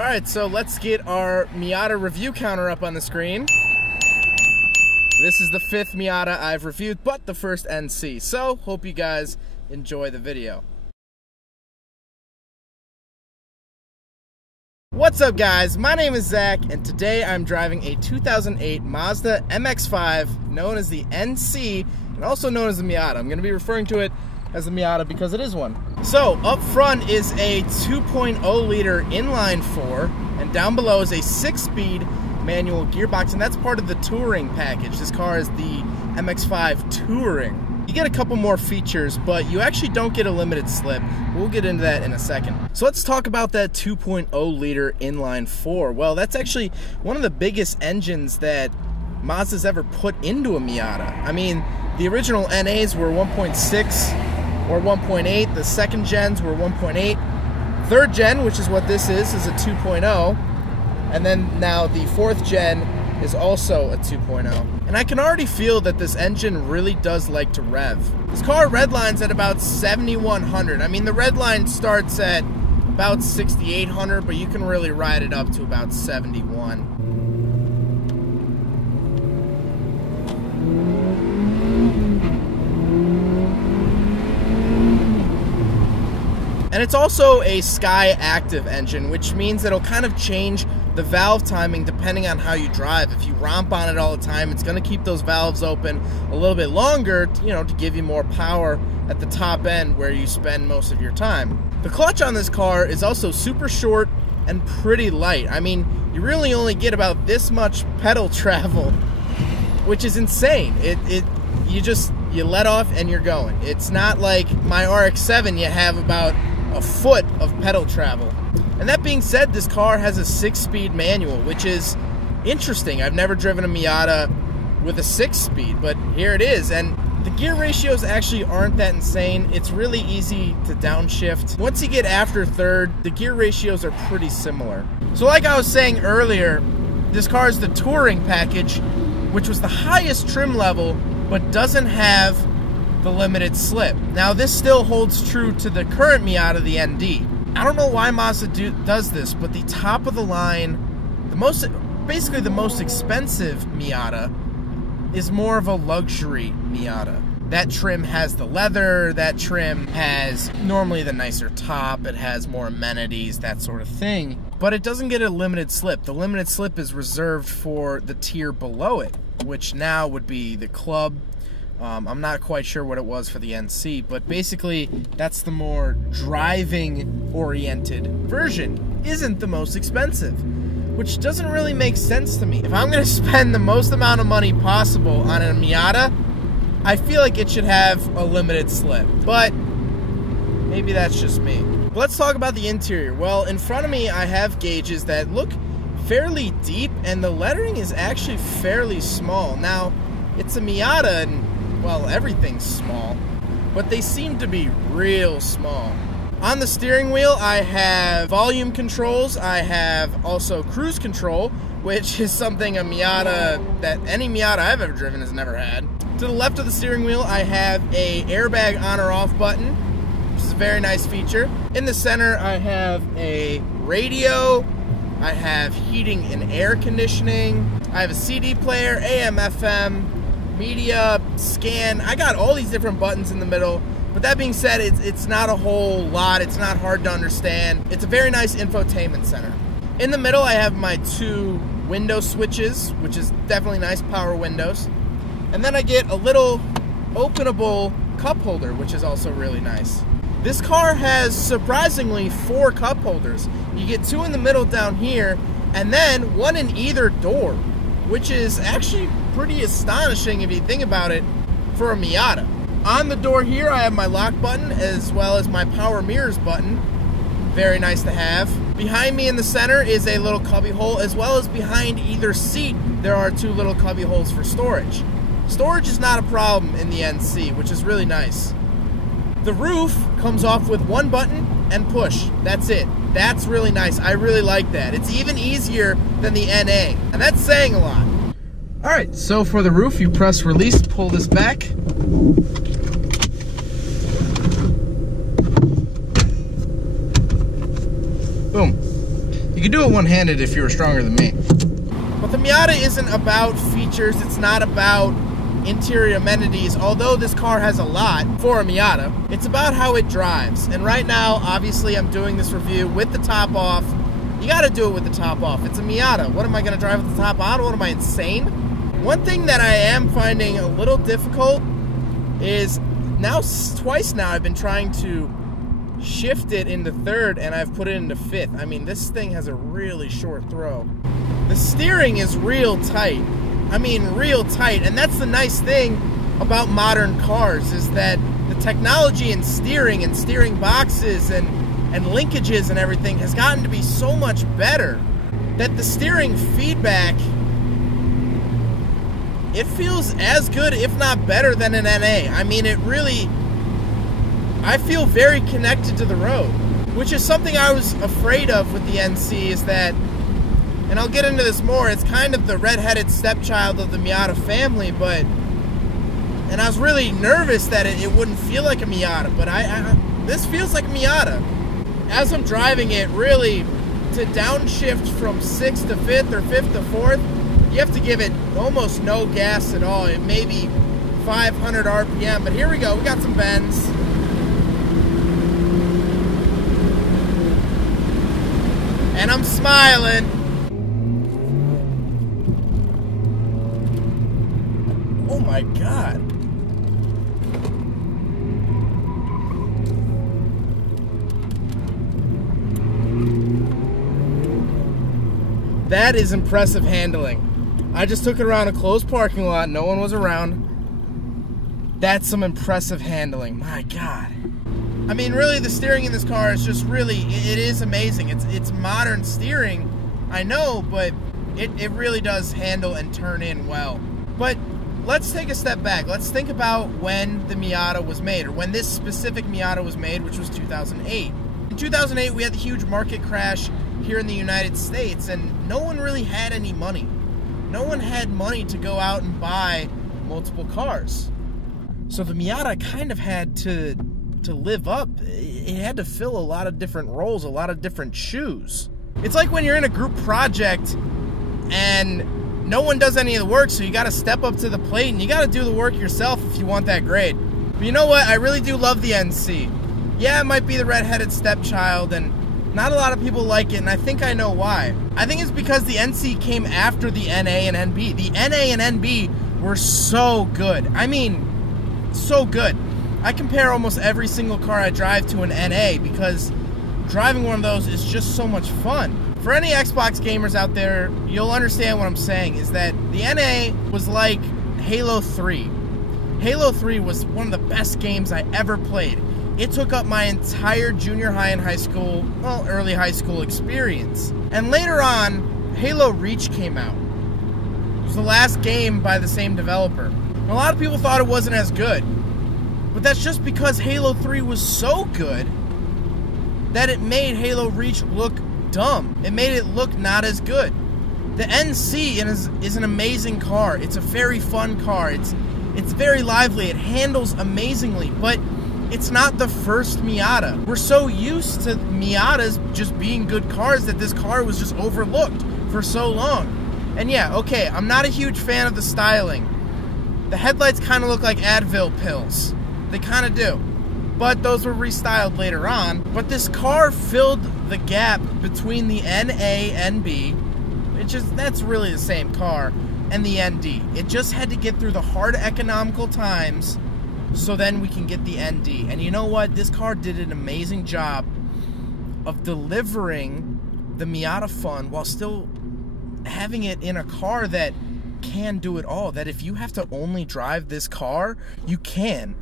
Alright, so let's get our Miata review counter up on the screen. This is the 5th Miata I've reviewed, but the first NC. So, hope you guys enjoy the video. What's up guys, my name is Zach, and today I'm driving a 2008 Mazda Mx-5, known as the NC, and also known as the Miata. I'm going to be referring to it as the Miata because it is one. So, up front is a 2.0 liter inline 4, and down below is a 6-speed manual gearbox, and that's part of the touring package. This car is the Mx-5 Touring. You get a couple more features, but you actually don't get a limited slip. We'll get into that in a second. So let's talk about that 2.0 liter inline 4. Well, that's actually one of the biggest engines that Mazda's ever put into a Miata. I mean, the original NAs were 1.6 or 1.8. The second gens were 1.8. Third gen, which is what this is a 2.0. And then now the 4th gen is also a 2.0. And I can already feel that this engine really does like to rev. This car redlines at about 7,100. I mean, the redline starts at about 6,800, but you can really ride it up to about 71. And it's also a Sky Active engine, which means it'll kind of change the valve timing depending on how you drive. If you romp on it all the time, it's going to keep those valves open a little bit longer, to give you more power at the top end where you spend most of your time. The clutch on this car is also super short and pretty light. I mean, you really only get about this much pedal travel, which is insane. You let off and you're going. It's not like my RX-7, you have about a foot of pedal travel. And that being said, this car has a 6-speed manual, which is interesting. I've never driven a Miata with a 6-speed, but here it is. And the gear ratios actually aren't that insane. It's really easy to downshift. Once you get after third, the gear ratios are pretty similar. So like I was saying earlier, this car is the touring package, which was the highest trim level, but doesn't have the limited slip. Now this still holds true to the current Miata, the ND. I don't know why Mazda does this, but the top of the line, basically the most expensive Miata, is more of a luxury Miata. That trim has the leather, that trim has normally the nicer top, it has more amenities, that sort of thing, but it doesn't get a limited slip. The limited slip is reserved for the tier below it, which now would be the Club. I'm not quite sure what it was for the NC, but basically that's the more driving-oriented version. Isn't the most expensive, which doesn't really make sense to me. If I'm going to spend the most amount of money possible on a Miata, I feel like it should have a limited slip, but maybe that's just me. Let's talk about the interior. Well, in front of me I have gauges that look fairly deep, and the lettering is actually fairly small. Now, it's a Miata, and well, everything's small, but they seem to be real small. On the steering wheel, I have volume controls. I have also cruise control, which is something any Miata I've ever driven has never had. To the left of the steering wheel, I have a airbag on or off button, which is a very nice feature. In the center, I have a radio. I have heating and air conditioning. I have a CD player, AM, FM, media, scan. I got all these different buttons in the middle, but that being said, it's not a whole lot. It's not hard to understand. It's a very nice infotainment center. In the middle, I have my 2 window switches, which is definitely nice, power windows. And then I get a little openable cup holder, which is also really nice. This car has surprisingly 4 cup holders. You get 2 in the middle down here, and then 1 in either door, which is actually pretty astonishing if you think about it for a Miata. On the door here, I have my lock button as well as my power mirrors button. Very nice to have. Behind me in the center is a little cubby hole, as well as behind either seat there are 2 little cubby holes for storage. Storage is not a problem in the NC, which is really nice. The roof comes off with 1 button and push. That's it. That's really nice. I really like that. It's even easier than the NA, and that's saying a lot. Alright, so for the roof, you press release, pull this back. Boom. You could do it one-handed if you were stronger than me. But the Miata isn't about features. It's not about interior amenities, although this car has a lot for a Miata. It's about how it drives. And right now, obviously, I'm doing this review with the top off. You got to do it with the top off. It's a Miata. What am I going to drive with the top on? What am I, insane? One thing that I am finding a little difficult is twice now I've been trying to shift it into third and I've put it into fifth. I mean, this thing has a really short throw. The steering is real tight. I mean, real tight. And that's the nice thing about modern cars, is that the technology in steering and steering boxes and linkages and everything has gotten to be so much better that the steering feedback, it feels as good, if not better, than an NA. I mean, it really, I feel very connected to the road, which is something I was afraid of with the NC, is that, and I'll get into this more, it's kind of the red-headed stepchild of the Miata family, and I was really nervous that it wouldn't feel like a Miata, but this feels like a Miata. As I'm driving it, really, to downshift from 6th to 5th or 5th to 4th, you have to give it almost no gas at all. It may be 500 RPM, but here we go. We got some bends. And I'm smiling. Oh my God. That is impressive handling. I just took it around a closed parking lot. No one was around. That's some impressive handling. My God. I mean, really, the steering in this car is just really, it is amazing. It's modern steering, I know, but it really does handle and turn in well. But let's take a step back. Let's think about when the Miata was made, or when this specific Miata was made, which was 2008. In 2008, we had the huge market crash here in the United States, and no one really had any money. No one had money to go out and buy multiple cars. So the Miata kind of had to live up. It had to fill a lot of different roles, a lot of different shoes. It's like when you're in a group project and no one does any of the work, so you got to step up to the plate and you got to do the work yourself if you want that grade. But you know what? I really do love the NC. Yeah, it might be the red-headed stepchild, and not a lot of people like it, and I think I know why. I think it's because the NC came after the NA and NB. The NA and NB were so good. I mean, so good. I compare almost every single car I drive to an NA because driving one of those is just so much fun. For any Xbox gamers out there, you'll understand what I'm saying, is that the NA was like Halo 3. Halo 3 was one of the best games I ever played. It took up my entire junior high and high school, well, early high school experience. And later on, Halo Reach came out. It was the last game by the same developer. And a lot of people thought it wasn't as good. But that's just because Halo 3 was so good that it made Halo Reach look dumb. It made it look not as good. The NC is an amazing car. It's a very fun car. It's very lively. It handles amazingly, but it's not the first Miata. We're so used to Miatas just being good cars that this car was just overlooked for so long. And yeah, okay, I'm not a huge fan of the styling. The headlights kind of look like Advil pills. They kind of do. But those were restyled later on. But this car filled the gap between the NA, NB, that's really the same car, and the ND. It just had to get through the hard economical times so then we can get the ND. And you know what? This car did an amazing job of delivering the Miata fun while still having it in a car that can do it all. That if you have to only drive this car, you can.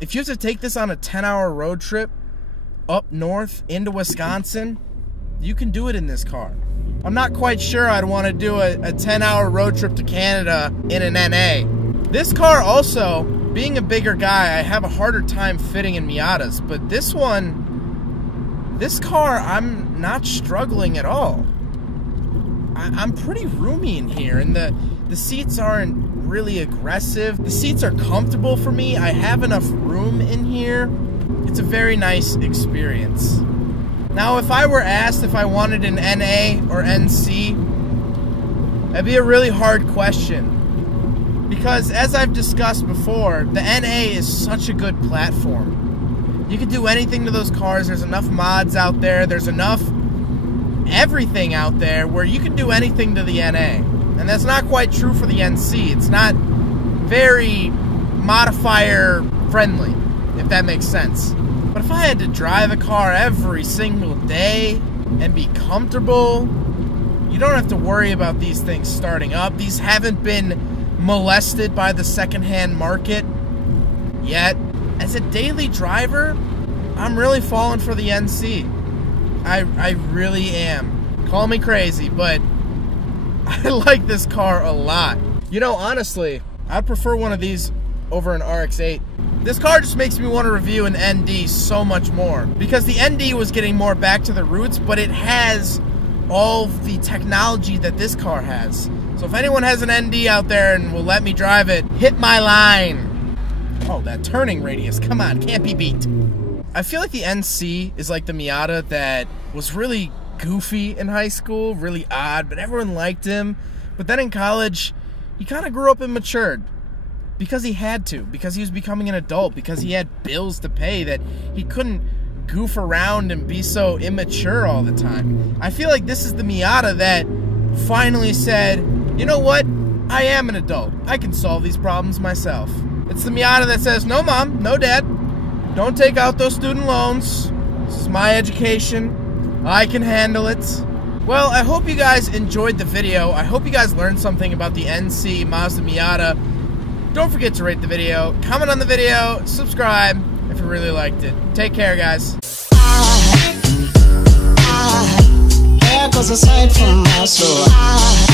If you have to take this on a 10-hour road trip up north into Wisconsin, you can do it in this car. I'm not quite sure I'd want to do a 10-hour road trip to Canada in an NA. This car also, being a bigger guy, I have a harder time fitting in Miatas, but this car, I'm not struggling at all. I'm pretty roomy in here, and the seats aren't really aggressive. The seats are comfortable for me. I have enough room in here. It's a very nice experience. Now, if I were asked if I wanted an NA or NC, that'd be a really hard question. Because as I've discussed before, the NA is such a good platform. You can do anything to those cars. There's enough mods out there. There's enough everything out there where you can do anything to the NA. And that's not quite true for the NC. It's not very modifier friendly, if that makes sense. But if I had to drive a car every single day and be comfortable, you don't have to worry about these things starting up. These haven't been molested by the secondhand market yet. As a daily driver, I'm really falling for the NC. I really am. Call me crazy, but I like this car a lot. You know, honestly, I'd prefer one of these over an RX-8. This car just makes me want to review an ND so much more, because the ND was getting more back to the roots, but it has all the technology that this car has. So if anyone has an ND out there and will let me drive it, hit my line. Oh, that turning radius, come on, can't be beat. I feel like the NC is like the Miata that was really goofy in high school, really odd, but everyone liked him. But then in college, he kind of grew up and matured. Because he had to, because he was becoming an adult, because he had bills to pay that he couldn't goof around and be so immature all the time. I feel like this is the Miata that finally said, you know what, I am an adult. I can solve these problems myself. It's the Miata that says, no mom, no dad, don't take out those student loans. This is my education. I can handle it. Well, I hope you guys enjoyed the video. I hope you guys learned something about the NC Mazda Miata. Don't forget to rate the video, comment on the video, subscribe if you really liked it. Take care, guys. There goes a sight from my soul.